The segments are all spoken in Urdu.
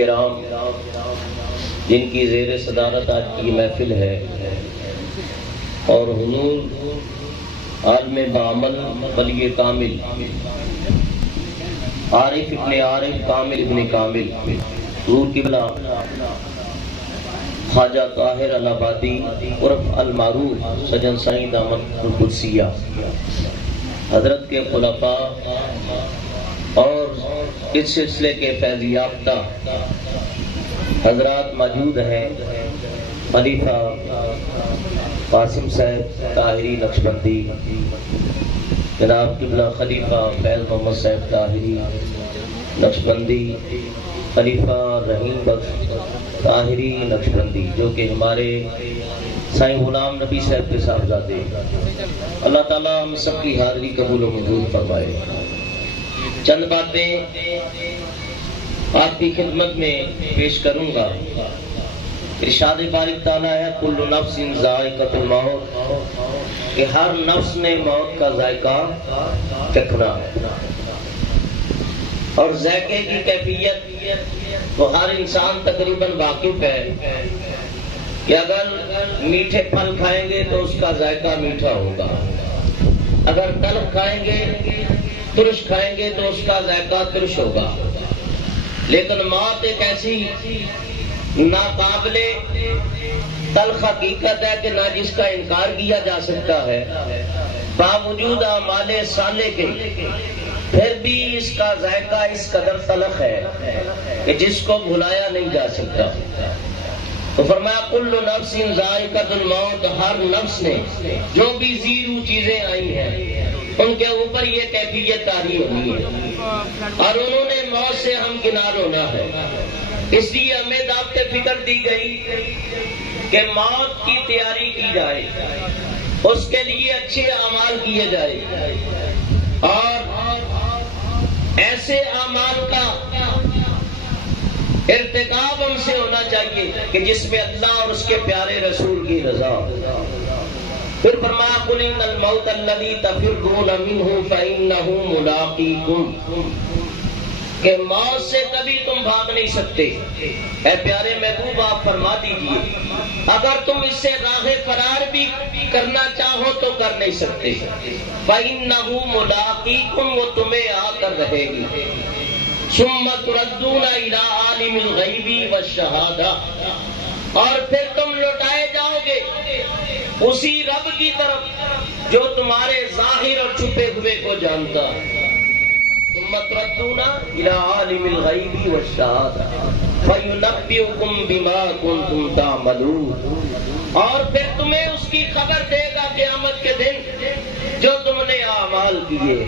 کرام جن کی زیر صدارت آج کی محفل ہے اور حضور عالم بعمل ولی کامل عارف ابن عارف کامل ابن کامل حضور قبلہ خواجہ طاہر الآبادی عرف المعروف سجن سائیں دامت القدسیہ حضرت کے خلفاء اور اس سلسلے کے فیض یافتہ حضرات موجود ہیں۔ خلیفہ قاسم صاحب طاہری نقشبندی، جناب قبلہ خلیفہ فیض محمد صاحب طاہری نقشبندی، خلیفہ رحیم بخش طاہری نقشبندی جو کہ ہمارے سائیں غلام نبی صاحب کے صاحبزادے، اللہ تعالیٰ ہم سب کی حاضری قبول و منظور فرمائے۔ چند باتیں آپ کی خدمت میں پیش کروں گا۔ ارشاد باری تعالیٰ ہے کل نفس ذائقۃ الموت، کہ ہر نفس نے موت کا ذائقہ چکھنا ہے، اور ذائقے کی کیفیت تو ہر انسان تقریباً واقف ہے کہ اگر میٹھے پھل کھائیں گے تو اس کا ذائقہ میٹھا ہوگا، اگر تلخ کھائیں گے ترش کھائیں گے تو اس کا ذائقہ ترش ہوگا۔ لیکن موت ایک ایسی ناقابل تلخ حقیقت ہے کہ نہ جس کا انکار کیا جا سکتا ہے، باوجود اعمال صالح کے پھر بھی اس کا ذائقہ اس قدر تلخ ہے کہ جس کو بھلایا نہیں جا سکتا۔ تو فرمایا کل نفس ذائقۃ الموت، ہر نفس نے جو بھی زیرو چیزیں آئی ہیں ان کے اوپر یہ کیفیت طاری ہونی ہے، اور انہوں نے موت سے ہمکنار ہونا ہے۔ اس لیے ہمیں دعوت فکر دی گئی کہ موت کی تیاری کی جائے، اس کے لیے اچھے اعمال کیے جائے، اور ایسے اعمال کا ارتکاب ہم سے ہونا چاہیے کہ جس میں اللہ اور اس کے پیارے رسول کی رضا۔ پھر فرمایا قل ان الموت الذی تفرون منہ فانہ ملاقیکم، کہ موت سے کبھی تم بھاگ نہیں سکتے۔ اے پیارے محبوب آپ فرما دیجئے اگر تم اس سے راہ فرار بھی کرنا چاہو تو کر نہیں سکتے، فانہ ملاقیکم، وہ تمہیں آ کر رہے گی۔ ثم تردون الی عالم الغیب والشہادہ، اور پھر تم لوٹائے جاؤ گے اسی رب کی طرف جو تمہارے ظاہر اور چھپے ہوئے کو جانتا ہے۔ ثم تردون الی عالم الغیب والشہادہ فینبئکم بما کنتم تعملون، اور پھر تمہیں اس کی خبر دے گا قیامت کے دن جو تم نے اعمال کیے۔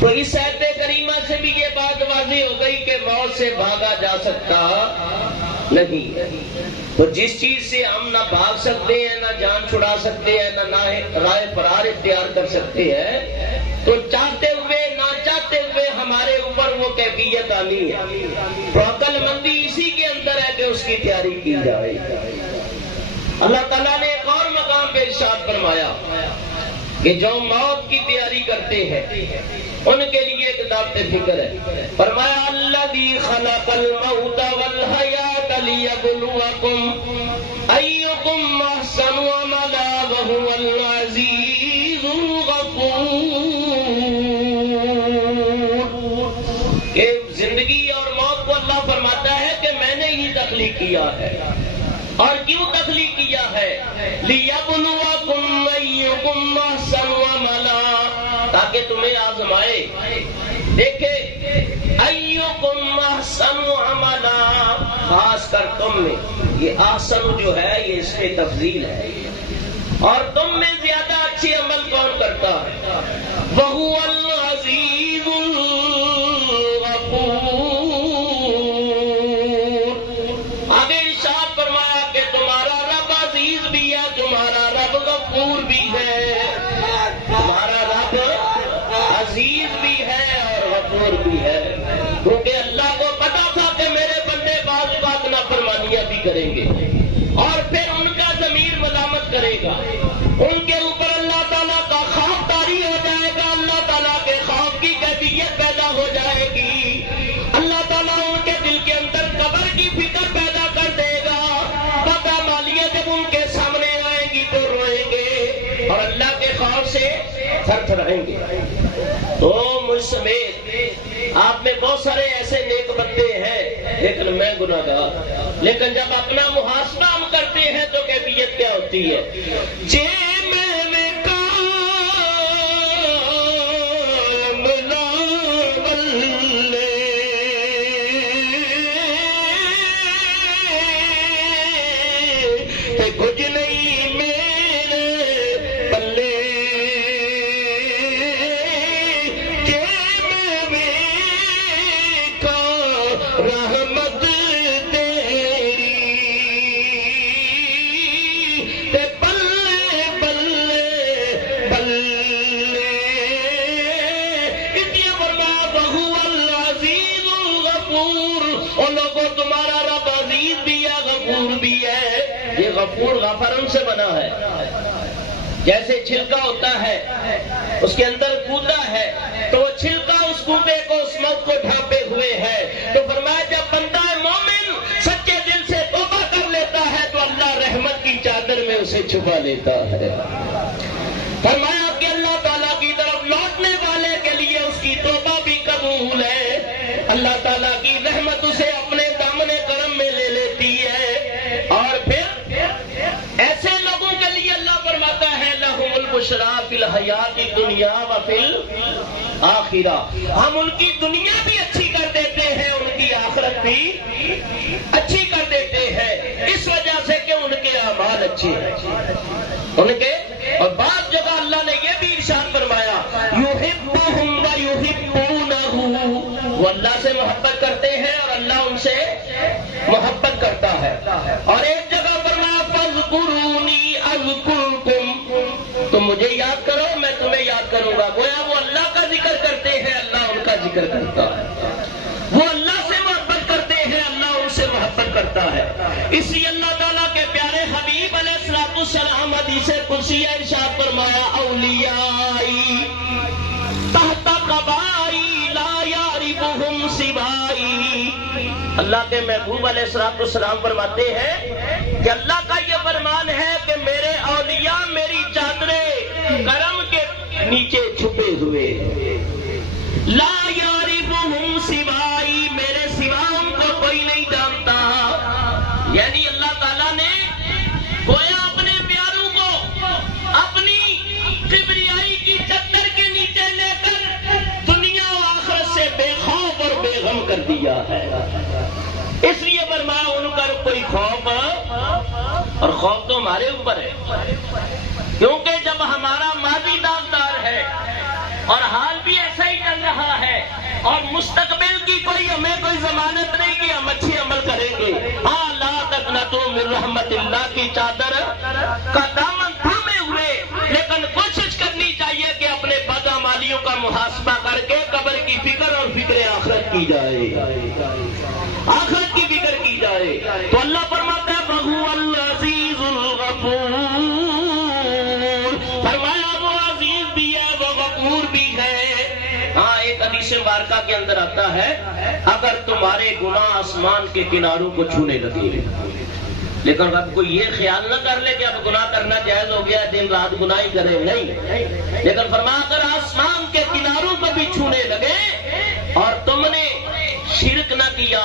تو اس آیت کریمہ سے بھی یہ بات واضح ہو گئی کہ موت سے بھاگا جا سکتا نہیں۔ تو جس چیز سے ہم نہ بھاگ سکتے ہیں، نہ جان چھڑا سکتے ہیں، نہ راہ فرار اختیار کر سکتے ہیں، تو چاہتے ہوئے نہ چاہتے ہوئے ہمارے اوپر وہ کیفیت آنی ہے۔ تو عقل مندی اسی کے اندر ہے کہ اس کی تیاری کی جائے۔ اللہ تعالیٰ نے ایک اور مقام پہ ارشاد فرمایا کہ جو موت کی تیاری کرتے ہیں ان کے لیے ایک دعوت فکر ہے۔ فرمایا الذی خلق الموت والحیات لیبلوکم ایکم احسن عملا وہو العزیز الغفور، کہ زندگی اور موت کو اللہ فرماتا ہے کہ میں نے ہی تخلیق کیا ہے۔ اور کیوں تخلیق کیا ہے؟ لیبلوکم ایکم احسن عملا، تاکہ تمہیں آزمائے، دیکھے ایکم احسن عملا، خاص کر تم میں۔ یہ احسن جو ہے یہ اس میں تفضیل ہے، اور تم میں زیادہ اچھے عمل کون کرتا ہے؟ وہو العزیز الغفور۔ آگے ارشاد فرمایا کہ تمہارا رب عزیز بھی ہے، تمہارا رب غفور بھی ہے، تمہارا رب عزیز بھی ہے اور غفور بھی ہے، کیونکہ اللہ کو پتا تھا کہ میرے بندے بعض بات نافرمانیاں بھی کریں گے، اور پھر ان کا ضمیر ملامت کرے گا، ان کے اوپر اللہ تعالیٰ کا خوف طاری ہو جائے گا، اللہ تعالیٰ کے خوف کی کیفیت پیدا ہو جائے گی، اللہ تعالیٰ ان کے دل کے اندر قبر کی فکر پیدا کر دے گا. بدا مالیاں جب ان کے سامنے آئیں گی تو روئیں گے اور اللہ کے خوف سے تھر تھرائیں گے. تو مجھ سمیت آپ میں بہت سارے ایسے نیک بندے ہیں لیکن میں گناہ گار. لیکن جب اپنا محاسبہ ہم کرتے ہیں تو کیفیت کیا ہوتی ہے؟ جے میں نے کچھ نہیں میرے پلے کا رحمت تیری بلے بلے بلے اتیا فرما بہو العزیز الغفور. اور لوگوں تمہارا رب عزیز بھی ہے غفور بھی ہے. یہ غفور غفرن سے بنا ہے. جیسے چھلکا ہوتا ہے اس کے اندر کوتا ہے تو وہ چھلکا اس کوتے کو اس موت کو ڈھانپے ہوئے ہے. تو فرمایا جب بندہ مومن سچے دل سے توبہ کر لیتا ہے تو اللہ رحمت کی چادر میں اسے چھپا لیتا ہے. فرمایا کہ اللہ تعالیٰ کی طرف لوٹنے والے کے لیے اس کی توبہ بھی قبول ہے. اللہ تعالیٰ کی رحمت اسے اپنے دامن کرم میں لے لیتی ہے. اور پھر ایسے لوگوں کے لیے اللہ فرماتا ہے لہم البشریٰ فی الحیات الدنیا وفی الآخرہ. ہم ان کی دنیا بھی اچھی کر دیتے ہیں ان کی آخرت بھی اچھی کر دیتے ہیں اس وجہ سے کہ ان کے اعمال اچھے ہیں ان کے. اور بعض جگہ اللہ نے یہ بھی ارشاد فرمایا یحبہم ویحبونہ. وہ اللہ سے محبت کرتے ہیں اور اللہ ان سے محبت کرتا ہے. اور ایک جگہ فرمایا فاذکرونی اذکرکم. تم مجھے یاد کرو میں تمہیں یاد کروں گا. گویا وہ اللہ کا ذکر کرتے ہیں اللہ ان کا ذکر کرتا ہے. وہ اللہ سے محبت کرتے ہیں اللہ ان سے محبت کرتا ہے. اس لیے اللہ تعالیٰ کے پیارے حبیب علیہ الصلوۃ والسلام حدیث قدسی ارشاد فرمایا اولیائی تحت قبائی لا یعرفہم سوائی. اللہ کے محبوب علیہ الصلوۃ والسلام فرماتے ہیں کہ اللہ کا یہ فرمان ہے کہ میرے اولیاء میری چادریں کرم کے نیچے چھپے ہوئے لا یعرفہم سوائی. میرے سوا ان کو کوئی نہیں جانتا. یعنی اللہ تعالیٰ نے گویا اپنے پیاروں کو اپنی کبریائی کی چادر کے نیچے لے کر دنیا و آخرت سے بے خوف اور بے غم کر دیا ہے. اس لیے فرمایا ان کا کوئی خوف اور خوف تو ہمارے اوپر ہے کیونکہ جب ہمارا ماضی داغدار ہے اور حال بھی ایسا ہی چل رہا ہے اور مستقبل کی ہمیں کوئی ضمانت نہیں کہ ہم اچھے عمل کریں گے. ہاں لا تقنطوا من رحمت اللہ کی چادر کا دامن تھامے ہوئے لیکن کوشش کرنی چاہیے کہ اپنے بدعمالیوں کا محاسبہ کر کے قبر کی فکر اور فکر آخرت کی جائے آخرت کی فکر کی جائے. تو اللہ فرماتا ہے وَهُوَ الْعَزِيزُ الْغَفُورُ. فرمایا وہ عزیز بھی ہے وہ غفور بھی ہے. ہاں ایک حدیث مبارکہ کے اندر آتا ہے اگر تمہارے گناہ آسمان کے کناروں کو چھونے لگے لیکن اب کوئی یہ خیال نہ کر لے کہ اب گناہ کرنا جائز ہو گیا دن رات گناہ ہی کرے نہیں. لیکن فرمایا اگر آسمان کے کناروں کو بھی چھونے لگے اور تم نے شرک نہ کیا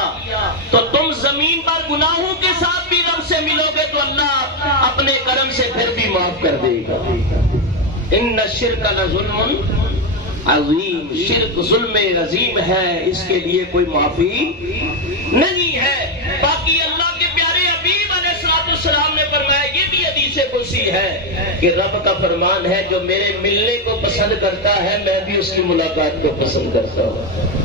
تو تم زمین پر گناہوں کے ساتھ بھی رب سے ملو گے تو اللہ اپنے کرم سے پھر بھی معاف کر دے گا. ان الشرک لظلم عظیم. شرک ظلم عظیم ہے اس کے لیے کوئی معافی نہیں ہے. باقی اللہ کے پیارے حبیب علیہ الصلوۃ والسلام نے فرمایا یہ بھی حدیث قدسی ہے کہ رب کا فرمان ہے جو میرے ملنے کو پسند کرتا ہے میں بھی اس کی ملاقات کو پسند کرتا ہوں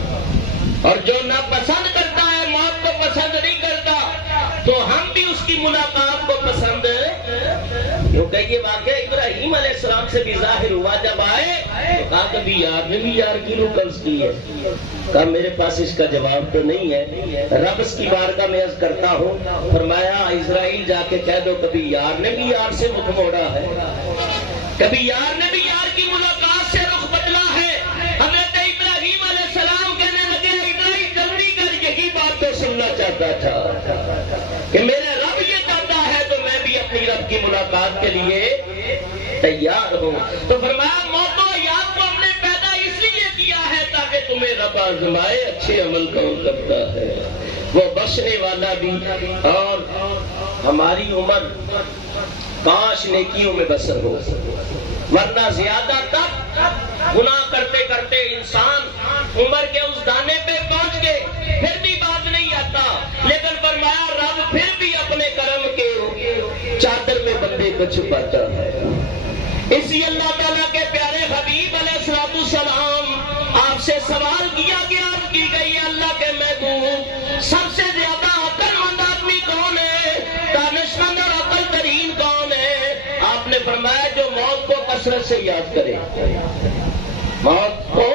اور جو نہ پسند کرتا ہے موت کو پسند نہیں کرتا تو ہم بھی اس کی ملاقات کو پسند. کیونکہ یہ واقعہ ابراہیم علیہ السلام سے بھی ظاہر ہوا جب آئے تو کہا کبھی یار نے بھی یار کی روح قبض کی ہے. کہا میرے پاس اس کا جواب تو نہیں ہے. رب اس کی بارگاہ میں عرض کرتا ہوں. فرمایا اسرائیل جا کے کہہ دو کبھی یار نے بھی یار سے رخ موڑا ہے کبھی یار نے بھی یار کی ملاقات سے رخ بدلا ہے. حضرت ابراہیم علیہ السلام کہنے لگے ابراہیم جلدی کر یہی بات تو سننا چاہتا تھا کہ میرا رب یہ چاہتا ہے تو میں بھی اپنی رب کی ملاقات کے لیے تیار ہوں. تو فرمایا موت و حیات کو ہم نے پیدا اس لیے کیا ہے تاکہ تمہیں رب آزمائے اچھے عمل کون کرتا ہے، وہ بخشنے والا بھی. اور ہماری عمر کاش نیکیوں میں بسر ہو، ورنہ زیادہ تر گناہ کرتے کرتے انسان عمر کے اس دانے پہ پہنچ کے پھر بھی بات نہیں آتا. لیکن فرمایا رب پھر بھی اپنے کرم کے چادر میں بندے کو چھپاتا ہے. اسی اللہ تعالیٰ کے پیارے حبیب علیہ الصلوۃ والسلام آپ سے سوال کیا گیا، کی گئی اللہ کے محبوب سب سے زیادہ عقل مند آدمی کون ہے، دانشمند اور عقل ترین کون ہے؟ آپ نے فرمایا جو موت کو کثرت سے یاد کرے، موت کو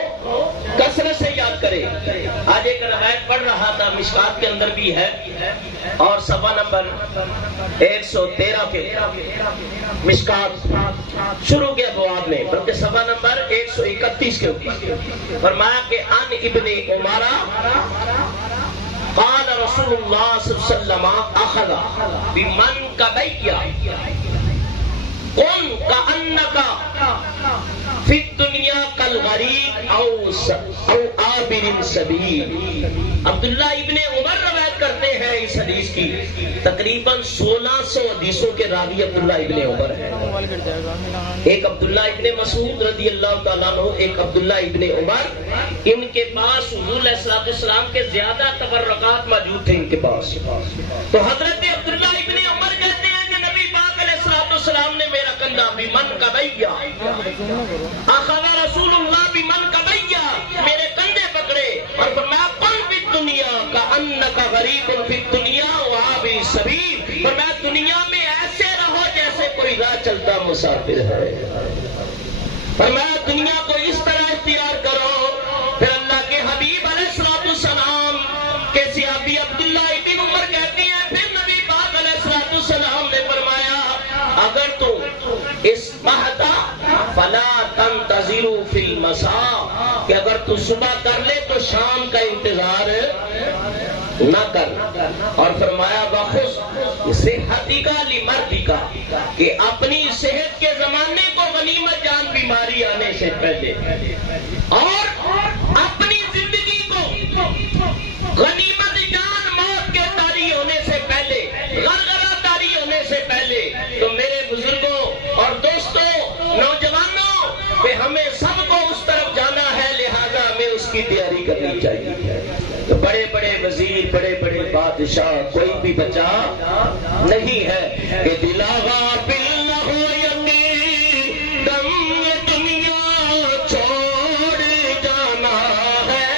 کثرت سے یاد کرے. آج ایک روایت پڑھ رہا تھا، مشکات کے اندر بھی ہے اور صفحہ نمبر 113 کے مشکات شروع کے ابواب میں، بلکہ صفحہ نمبر 131 کے اوپر فرمایا کہ ان ابن عمر قال رسول اللہ صلی اللہ علیہ وسلم اخذ بمنکبی کن کأنک فی الدنیا کالغریق او عابر سبیل. عبداللہ ابن عمر روایت کرتے ہیں اس حدیث کی. تقریباً 1600 حدیثوں کے راوی عبداللہ ابن عمر ہیں. ایک عبداللہ ابن مسعود رضی اللہ تعالیٰ عنہ، ایک عبداللہ ابن عمر. ان کے پاس حضور علیہ الصلوۃ والسلام کے زیادہ تبرکات موجود تھے ان کے پاس. تو حضرت عبداللہ ابن عمر کہتے ہیں کہ نبی پاک علیہ الصلوۃ والسلام نے میرا کندھا بمنکبی اخذ رسول اللہ بمنکبی، میرے کندھے پکڑے اور فرمایا قل فی الدنیا کأنک غریق فی الدنیا وعابر سبیل. فرمایا دنیا میں ایسے رہو جیسے کوئی راہ چلتا مسافر ہے. فرمایا دنیا کو اس طرح اختیار کرو. پھر اللہ کے حبیب علیہ الصلوۃ والسلام کے صحابی عبداللہ ابن عمر کہتے ہیں پھر نبی پاک علیہ الصلوۃ والسلام نے فرمایا اگر تو اس مہتا فلا تنتظر فی المساء، کہ اگر تو صبح کر لے تو شام کا انتظار نہ کر. اور فرمایا بخص صحتی کا لمردی کا، کہ اپنی صحت کے زمانے کو غنیمت جان بیماری آنے سے پہلے، اور اپنی زندگی کو غنیمت جان موت کے طاری ہونے سے پہلے، غرغرہ طاری ہونے سے پہلے. تو میرے بزرگوں اور دوستوں، نوجوانوں، کہ ہمیں سب کو اس طرف جانا ہے، لہذا ہمیں اس کی تیاری کرنی چاہیے. تو بڑے بڑے وزیر، بڑے بڑے بادشاہ، کوئی بھی بچا نہیں ہے کہ دلا غافل نہ ہو یقین دم یہ دنیا چھوڑ جانا ہے.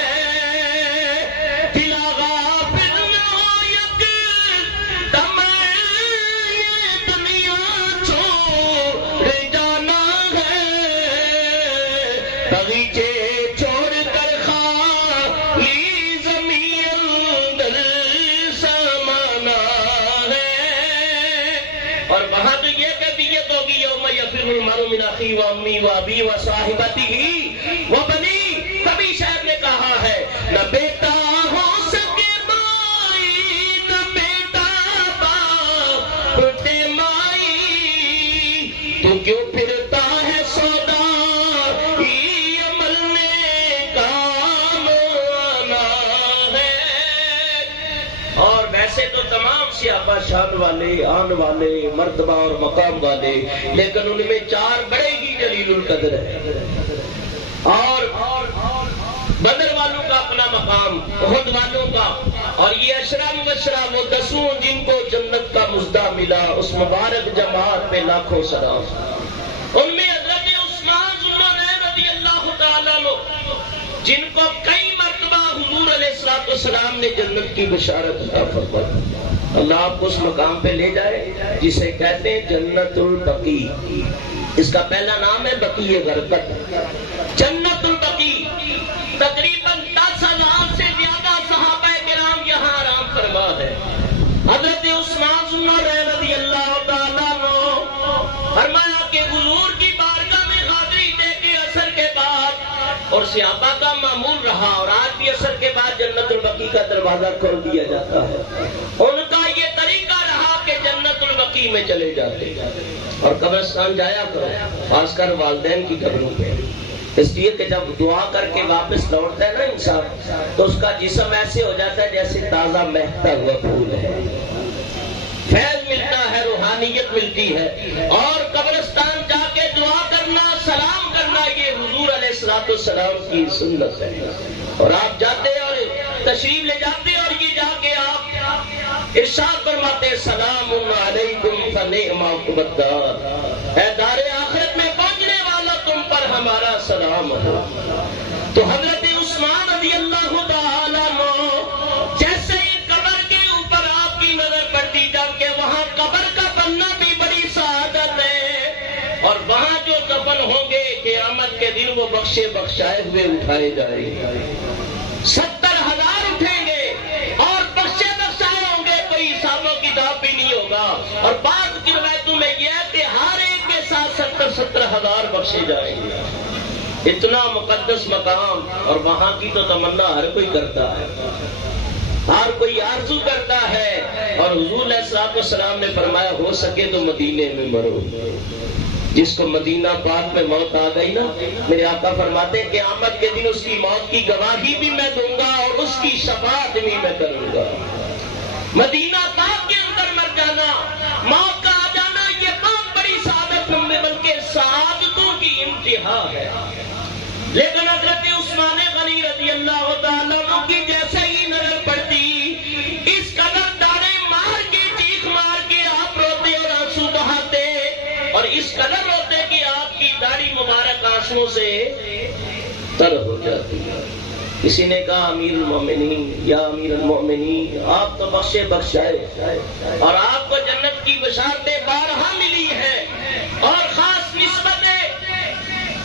دلا غافل نہ ہو یقین دم یہ دنیا چھوڑ جانا ہے. بغیچے من اخی و امی و ابی و صاحبتی و بنی. کبھی شاعر نے کہا ہے نہ بیٹا ہو سکے مائی، نہ بیٹا باپ تے مائی، تو کیوں پھرتا ہے سودا یہ عمل نے کام آنا ہے. اور ویسے تو تمام سیابہ شان والے، آن والے، مرتبہ اور مقام والے، لیکن ان میں 4 بڑے ہی جلیل القدر ہیں. اور بدر والوں کا اپنا مقام، احد والوں کا، اور یہ عشرہ مبشرہ وہ 10 جن کو جنت کا مژدہ ملا، اس مبارک جماعت میں لاکھوں سلام. ان میں حضرت عثمان ذو النورین رضی اللہ تعالیٰ عنہ، جن کو کئی مرتبہ حضور علیہ الصلوۃ والسلام نے جنت کی بشارت عطا فرمائی. اللہ آپ کو اس مقام پہ لے جائے جسے کہتے ہیں جنت البقیع. اس کا پہلا نام ہے بقیع غرقد. جنت البقیع، تقریباً 10,000 سے زیادہ صحابہ کرام یہاں آرام فرما ہے. حضرت عثمان ذو النورین رضی اللہ تعالیٰ عنہ فرمایا کہ حضور کی بارگاہ میں حاضری دے کے عصر کے بعد، اور صحابہ کا معمول رہا اور آج بھی عصر کے بعد جنت البقیع کا دروازہ کھول دیا جاتا ہے. ان کا یہ طریقہ رہا کہ جنت البقیع میں چلے جاتے اور قبرستان جایا کرو، خاص کر والدین کی قبروں پہ، اس لیے کہ جب دعا کر کے واپس لوٹتا ہے نا انسان تو اس کا جسم ایسے ہو جاتا ہے جیسے تازہ مہکتا ہوا پھول ہے، فیض ملتا ہے، روحانیت ملتی ہے. اور قبرستان جا کے دعا کرنا، سلام کرنا، یہ حضور علیہ السلام کی سنت ہے. اور آپ جاتے اور تشریف لے جاتے اور یہ جا کے آپ ارشاد فرماتے سلام علیکم فنعم عقبی الدار، اے دار آخرت میں پہنچنے والا تم پر ہمارا سلام ہے. تو حضرت عثمان رضی اللہ تعالیٰ عنہ جیسے ہی قبر کے اوپر آپ کی نظر پڑتی، جبکہ وہاں قبر کا بننا بھی بڑی سعادت ہے، اور وہاں جو دفن ہوں گے قیامت کے دن وہ بخشے بخشائے ہوئے اٹھائے جائیں گے. 70,000 اٹھیں گے اور بخشے بخشائے ہوں گے، کوئی حساب و کتاب بھی نہیں ہوگا. اور بعض کی روایتوں میں یہ ہے کہ ہر ایک کے ساتھ 70,000 بخشے جائیں گے. اتنا مقدس مقام، اور وہاں کی تو تمنا ہر کوئی کرتا ہے، ہر کوئی آرزو کرتا ہے. اور حضور علیہ السلام نے فرمایا ہو سکے تو مدینے میں مرو. جس کو مدینہ پاک میں موت آ گئی نا، میرے آقا فرماتے ہیں قیامت کے دن اس کی موت کی گواہی بھی میں دوں گا اور اس کی شفاعت بھی میں کروں گا. مدینہ پاک کے اندر مر جانا، موت کا آ جانا، یہ بہت بڑی سعادت ہم میں، بلکہ سعادتوں کی انتہا ہے. لیکن حضرت عثمان غنی رضی اللہ تعالیٰ عنہ کی جیسے ہی نظر پڑتی، اس قدر داڑے مار کے چیخ مار کے آپ روتے اور آنسو بہاتے، اور اس قدر روتے کہ آپ کی داڑھی مبارک آنسوؤں سے تر ہو جاتی. کسی نے کہا امیر المومنین یا امیر المومنین آپ تو بخشے بخشائے اور آپ کو جنت کی بشارتیں بارہا ملی ہے اور خاص نسبت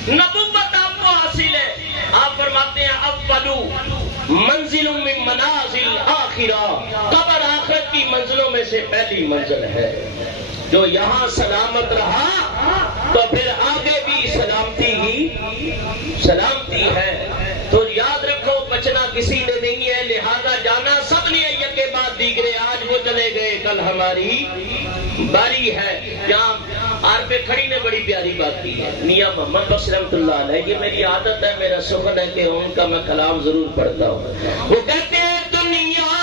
نبوت آپ کو حاصل ہے. آپ فرماتے ہیں اولو منزل من منازل آخرہ، قبر آخرت کی منزلوں میں سے پہلی منزل ہے. جو یہاں سلامت رہا تو پھر آگے بھی سلامتی ہی سلامتی ہے. تو یاد رکھو بچنا کسی نے نہیں ہے، لہذا جانا سب نے یک کے بعد دیگرے. آج وہ چلے گئے، کل ہماری باری ہے. جہاں آر پہ کھڑی نے بڑی پیاری بات کی ہے، میاں محمد بخش رحمۃ اللہ علیہ. یہ میری عادت ہے، میرا سخن ہے کہ ان کا میں کلام ضرور پڑھتا ہوں. وہ کہتے ہیں دنیا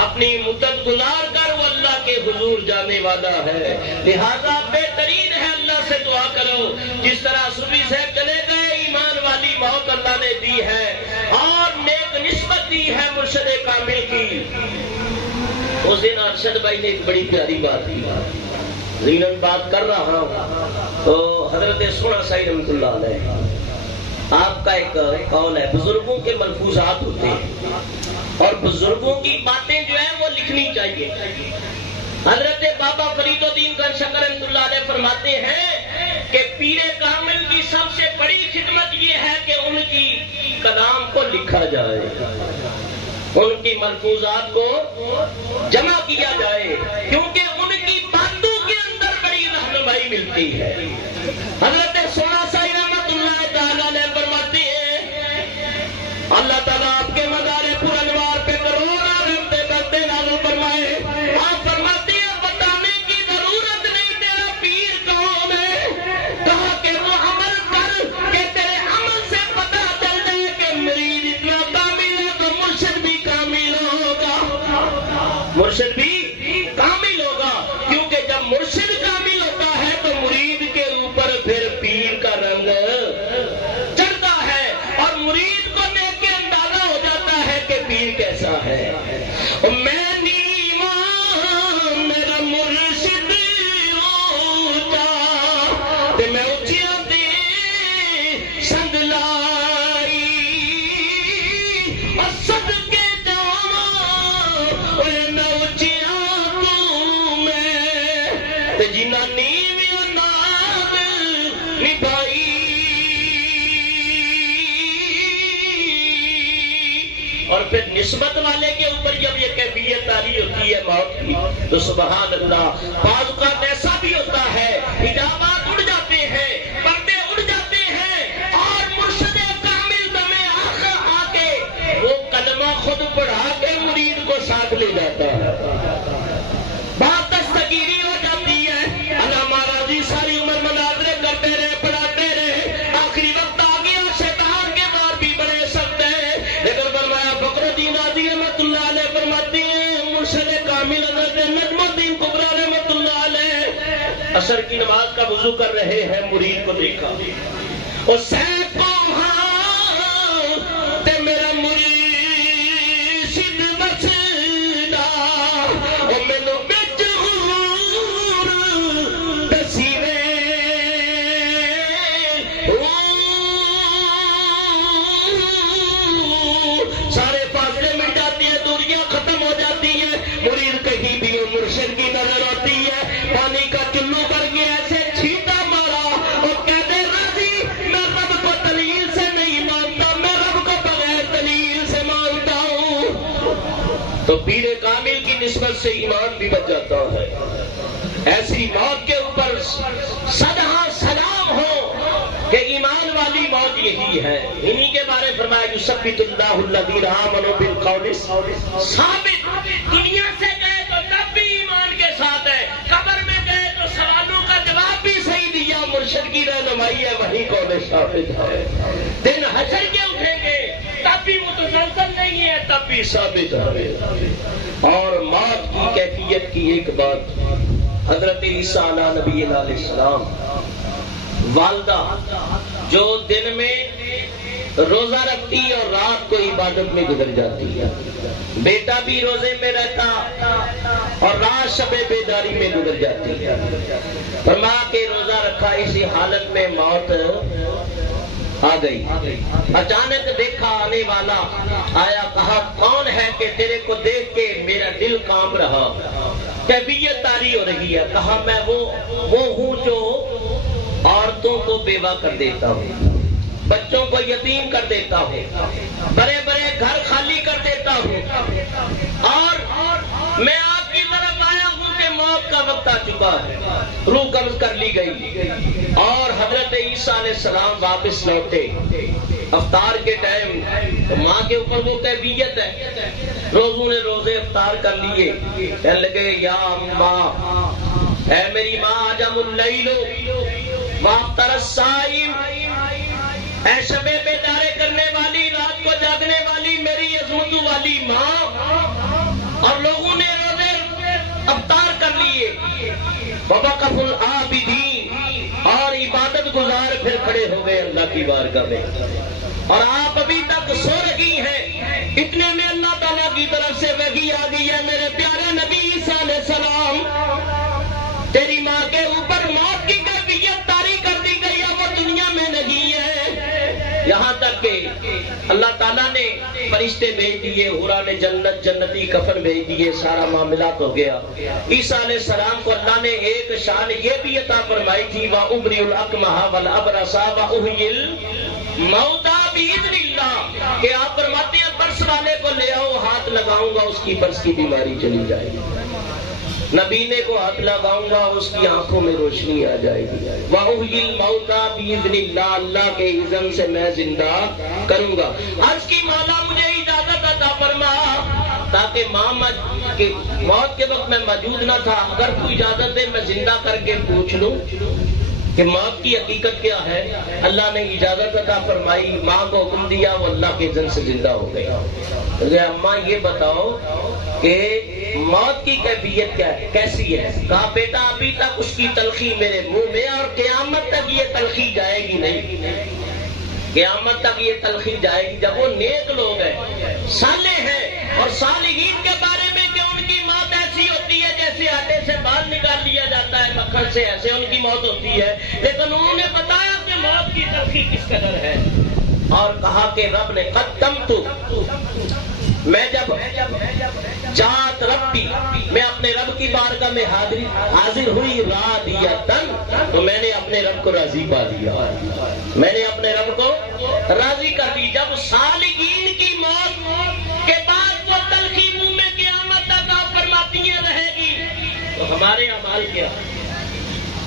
اپنی مدت گزار کر وہ اللہ کے حضور جانے والا ہے. لہذا بہترین ہے اللہ سے دعا کرو. جس طرح صوفی صاحب چلے گئے، ایمان والی موت اللہ نے دی ہے اور نیک نسبت دی ہے مرشد کامل کی. اس دن ارشد بھائی نے ایک بڑی پیاری بات کی، ضمن بات کر رہا ہوں تو حضرت سونا سائی رحمۃ اللہ علیہ آپ کا ایک قول ہے، بزرگوں کے ملفوظات ہوتے ہیں اور بزرگوں کی باتیں جو ہیں وہ لکھنی چاہیے. حضرت بابا فرید الدین خان شکر رحمۃ اللہ علیہ فرماتے ہیں کہ پیر کامل کی سب سے بڑی خدمت یہ ہے کہ ان کی کلام کو لکھا جائے، ان کی ملفوظات کو جمع کیا جائے، کیونکہ ان کی باتوں کے اندر بڑی رہنمائی ملتی ہے. حضرت سونا سائی رحمۃ اللہ تعالیٰ علیہ فرماتے ہیں اللہ تعالیٰ آپ کے مزار پر انوار پہ کروڑ رحمتیں کرتے نازل فرمائے. آپ فرماتے ہیں بتانے کی ضرورت نہیں تیرا پیر کون ہے، کہا کہ وہ عمل کر کہ تیرے عمل سے پتہ چل جائے کہ مریض اتنا کامل ہے تو مرشد بھی کامل ہوگا. نسبت والے کے اوپر جب یہ کیفیت تاری ہوتی ہے موت کی تو سبحان اللہ، بعض اوقات ایسا بھی ہوتا ہے حجابات اڑ جاتے ہیں، پردے اڑ جاتے ہیں اور مرشد کامل دم آخر آ کے وہ کلمہ خود پڑھا کے مرید کو ساتھ لے جاتا ہے، بات دستگیری ہو جاتی ہے۔ علامہ راضی ساری عمر مناظرے کرتے رہے، پڑھاتے رہے، آخری وقت آ گیا، شیطان کے وار بھی بڑے سخت ہیں، لیکن فرمایا فخر الدین راضی رحمۃ اللہ علیہ فرماتے ہیں مرشد کامل حضرت نجم الدین کبریٰ رحمۃ اللہ علیہ عصر کی نماز کا وضو کر رہے ہیں، مرید کو دیکھا، اور سیف کو تے میرا مرید سدھ مسجدہ اور مینوں بچ غور دسیوے سارے فاصلے مٹ جاتی ہیں، دوریاں ختم ہو جاتی ہیں، مرید کہیں بھی ہو مرشد کی نظر آتی ہے، پانی کا چلو کر کے ایسے چھینٹا مارا اور کہتے راضی میں رب کو دلیل سے نہیں مانتا، میں رب کو بغیر دلیل سے مانتا ہوں۔ تو پیر کامل کی نسبت سے ایمان بھی بچ جاتا ہے۔ ایسی موت کے اوپر صدہا سلام ہو کہ ایمان والی موت یہی ہے۔ انہی کے بارے فرمایا یثبت اللہ الذین آمنوا بالقول ثابت۔ دنیا سے گئے تو تب بھی ایمان کے ساتھ ہے، قبر میں گئے تو سوالوں کا جواب بھی صحیح دیا، مرشد کی رہنمائی ہے، وہی قول ثابت ہے۔ دن حشر کے اٹھیں گے تب بھی متسلسل نہیں ہے، تب بھی ثابت ہے۔ اور موت کی کیفیت کی ایک بات، حضرت عیسیٰ علیہ نبی علیہ السلام والدہ جو دن میں روزہ رکھتی اور رات کو عبادت میں گزر جاتی ہے، بیٹا بھی روزے میں رہتا اور رات شب بیداری میں گزر جاتی ہے، فرمایا کہ روزہ رکھا، اسی حالت میں موت آ گئی، اچانک دیکھا آنے والا آیا، کہا کون ہے کہ تیرے کو دیکھ کے میرا دل کام رہا، کیفیت طاری ہو رہی ہے، کہا میں وہ ہوں جو عورتوں کو بیوہ کر دیتا ہوں، بچوں کو یتیم کر دیتا ہوں، بڑے بڑے گھر خالی کر دیتا ہوں، اور میں آپ کی طرف آیا ہوں کہ موت کا وقت آ چکا ہے، روح قبض کر لی گئی، اور حضرت عیسیٰ علیہ السلام واپس لوٹے، افطار کے ٹائم ماں کے اوپر وہ کیفیت ہے، روزوں نے روزے افطار کر لیے، کہنے لگے یا اماں، اے میری ماں، عجم اللیل وافطر الصائم، اے شب بیدارے کرنے والی، رات کو جاگنے والی میری عظمت والی ماں، اور لوگوں نے روزے افطار کر لیے، ووقف العابدین، اور عبادت گزار پھر کھڑے ہو گئے اللہ کی بارگاہ میں، اور آپ ابھی تک سو رہی ہیں، اتنے میں اللہ تعالیٰ کی طرف سے وحی آ گئی ہے، میرے پیارے نبی عیسیٰ علیہ السلام تیری ماں کے اوپر موت کی کیفیت طاری کر دی گئی ہے، وہ دنیا میں نہیں ہے، یہاں تک کہ اللہ تعالیٰ نے فرشتے بھیج دیے، حورا نے جنتی کفن بھیج دیے، سارا معاملات ہو گیا۔ عیسیٰ علیہ السلام کو اللہ نے ایک شان یہ بھی عطا فرمائی تھی، وَأُبْرِئُ الْأَكْمَحَ وَالْأَبْرَصَ وَأُحْيِي الْمَوْتَىٰ بِإِذْنِ اللَّهِ، کہ آپ فرماتے ہیں برس والے کو لے آؤ، ہاتھ لگاؤں گا، اس کی برس کی بیماری چلی جائے گی، نبینے کو ہاتھ لگاؤں گا، اس کی آنکھوں میں روشنی آ جائے گی، وَأُحْيِي الْمَوْتَىٰ بِإِذْنِ اللَّهِ، اللہ کے اذن سے میں زندہ کروں گا۔ آج کی مولا مجھے اجازت عطا فرما، تاکہ موت کے وقت میں موجود نہ تھا، اگر تو اجازت دے میں زندہ کر کے پوچھ لوں کہ موت کی حقیقت کیا ہے۔ اللہ نے اجازت عطا فرمائی، ماں کو حکم دیا، وہ اللہ کے اذن سے زندہ ہو گئی۔ اماں یہ بتاؤ کہ موت کی کیفیت کیا ہے، کیسی ہے؟ کہا بیٹا ابھی تک اس کی تلخی میرے منہ میں، اور قیامت تک یہ تلخی جائے گی نہیں، قیامت تک یہ تلخی جائے گی جب وہ نیک لوگ ہیں، صالح ہیں، اور صالحین کے بارے میں کہ ان کی موت ایسی ہوتی ہے جیسے آٹے سے بال نکال لیا جاتا ہے مکھن سے، ایسے ان کی موت ہوتی ہے، لیکن انہوں نے بتایا کہ موت کی تلخی کس قدر ہے، اور کہا کہ رب نے قدمت، میں جب جات ربی، میں اپنے رب کی بارگاہ میں حاضر ہوئی، راضیتن، تو میں نے اپنے رب کو راضی پا دیا، میں نے اپنے رب کو راضی کر دی۔ جب صالحین کی موت کے بعد تو ہمارے اعمال کیا،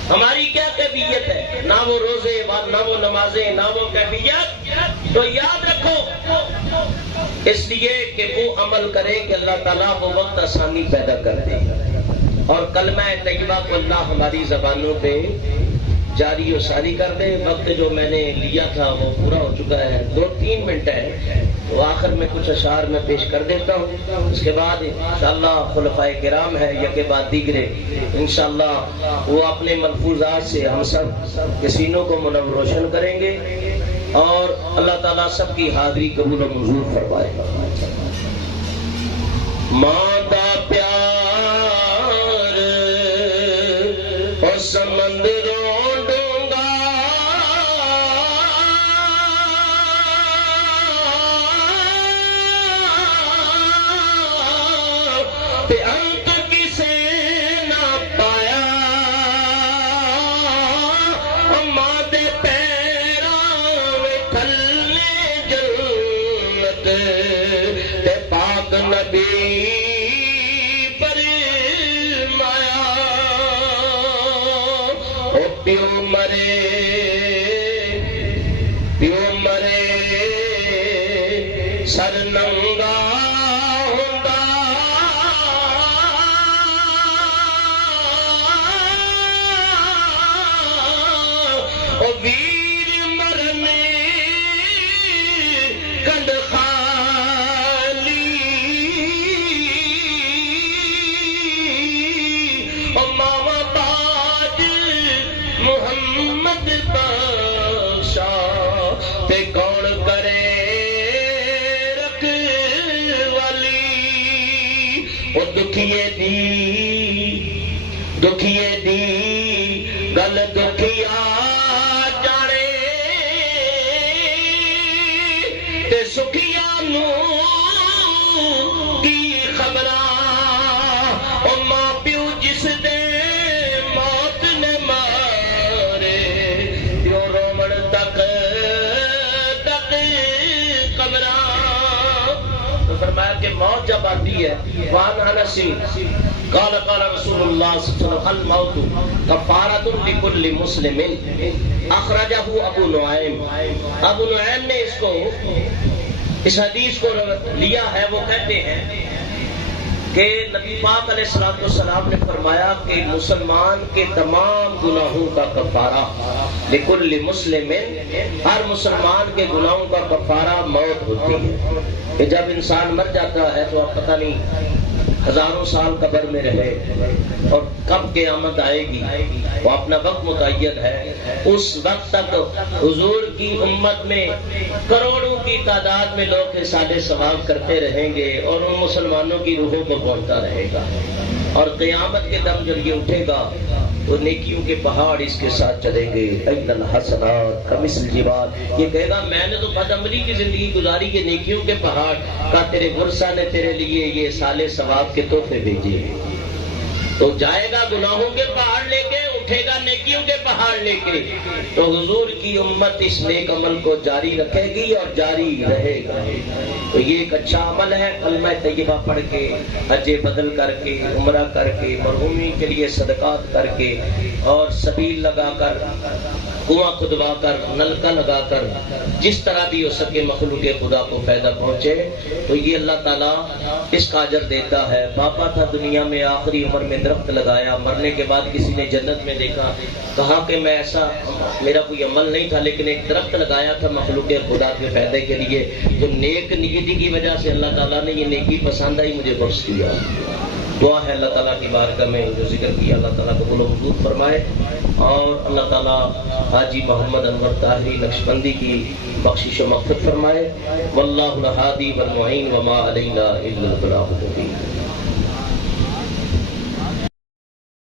ہماری کیا کیفیت ہے؟ نہ وہ روزے، نہ وہ نمازیں، نہ وہ کیفیت. تو یاد رکھو اس لیے کہ وہ عمل کرے کہ اللہ تعالیٰ وہ وقت آسانی پیدا کر دے، اور کلمہ طیبہ کو اللہ ہماری زبانوں پہ جاری و ساری کر دے. وقت جو میں نے لیا تھا وہ پورا ہو چکا ہے، 2-3 منٹ ہے، تو آخر میں کچھ اشعار میں پیش کر دیتا ہوں. اس کے بعد انشاءاللہ خلفائے کرام ہے یکے بعد دیگرے، انشاءاللہ وہ اپنے ملفوظات سے ہم سب کے سینوں کو منور روشن کریں گے، اور اللہ تعالیٰ سب کی حاضری قبول و منظور فرمائے. ماں دا پیار اور سمندروں سر ننگا ہوندا او ویر مرنے کنڈ خالی او ماوا باج محمد بادشاہ تے کون کرے دکھیے دی گل دکھیا جانے تے سکھیا نو کی خبراں او ماں پیو جس دے موت نے مارے پیو رومن تک قبراں. تو فرمایا کہ موت جب آتی ہے وہاں انس قال رسول اللہ صلی اللہ علیہ وسلم الموت کفارۃ لکل مسلم اخرجہ ابو نعیم. ابو نعیم نے اس حدیث کو لیا ہے. وہ کہتے ہیں کہ نبی پاک علیہ السلام نے فرمایا کہ مسلمان کے تمام گناہوں کا کفارہ لکل مسلم، ہر مسلمان کے گناہوں کا کفارہ موت ہوتی ہے. کہ جب انسان مر جاتا ہے تو اب پتہ نہیں ہزاروں سال قبر میں رہے اور کب قیامت آئے گی، وہ اپنا وقت متعین ہے. اس وقت تک حضور کی امت میں کروڑوں کی تعداد میں لوگ احسان ثواب کرتے رہیں گے اور ان مسلمانوں کی روحوں کو پہنچتا رہے گا. اور قیامت کے دم جب یہ اٹھے گا تو نیکیوں کے پہاڑ اس کے ساتھ چلیں گے. ان الحسنات کمثل الجبال، یہ کہے گا میں نے تو بد عملی کی زندگی گزاری، یہ نیکیوں کے پہاڑ کا تیرے ورثہ نے تیرے لیے یہ سال ثواب کے تحفے بھیجے. تو جائے گا گناہوں کے پہاڑ لے کے، اٹھے گا نیکیوں کے پہاڑ لے کے. تو حضور کی امت اس نیک عمل کو جاری رکھے گی اور جاری رہے گا. تو یہ ایک اچھا عمل ہے، کلمہ طیبہ پڑھ کے، حج بدل کر کے، عمرہ کر کے، مرحومین کے لیے صدقات کر کے، اور سبیل لگا کر، کنواں کھدوا کر، نلکا لگا کر، جس طرح بھی ہو سکے مخلوق خدا کو فائدہ پہنچے. تو یہ اللہ تعالیٰ اس کا اجر دیتا ہے. باپا تھا دنیا میں، آخری عمر میں درخت لگایا، مرنے کے بعد کسی نے جنت میں دیکھا، کہا کہ میں ایسا میرا کوئی عمل نہیں تھا لیکن ایک درخت لگایا تھا مخلوق خدا کے فائدے کے لیے، تو نیک نیتی کی وجہ سے اللہ تعالیٰ نے یہ نیکی پسند آئی، مجھے بخش دیا. دعا ہے اللہ تعالیٰ کی بارگاہ میں جو ذکر کیا اللہ تعالیٰ قبول و منظور فرمائے، اور اللہ تعالیٰ حاجی محمد انور طاہری نقشبندی کی بخشش و مغفرت فرمائے. واللہ الہادی والمعین وما علینا الا البلاغ المبین.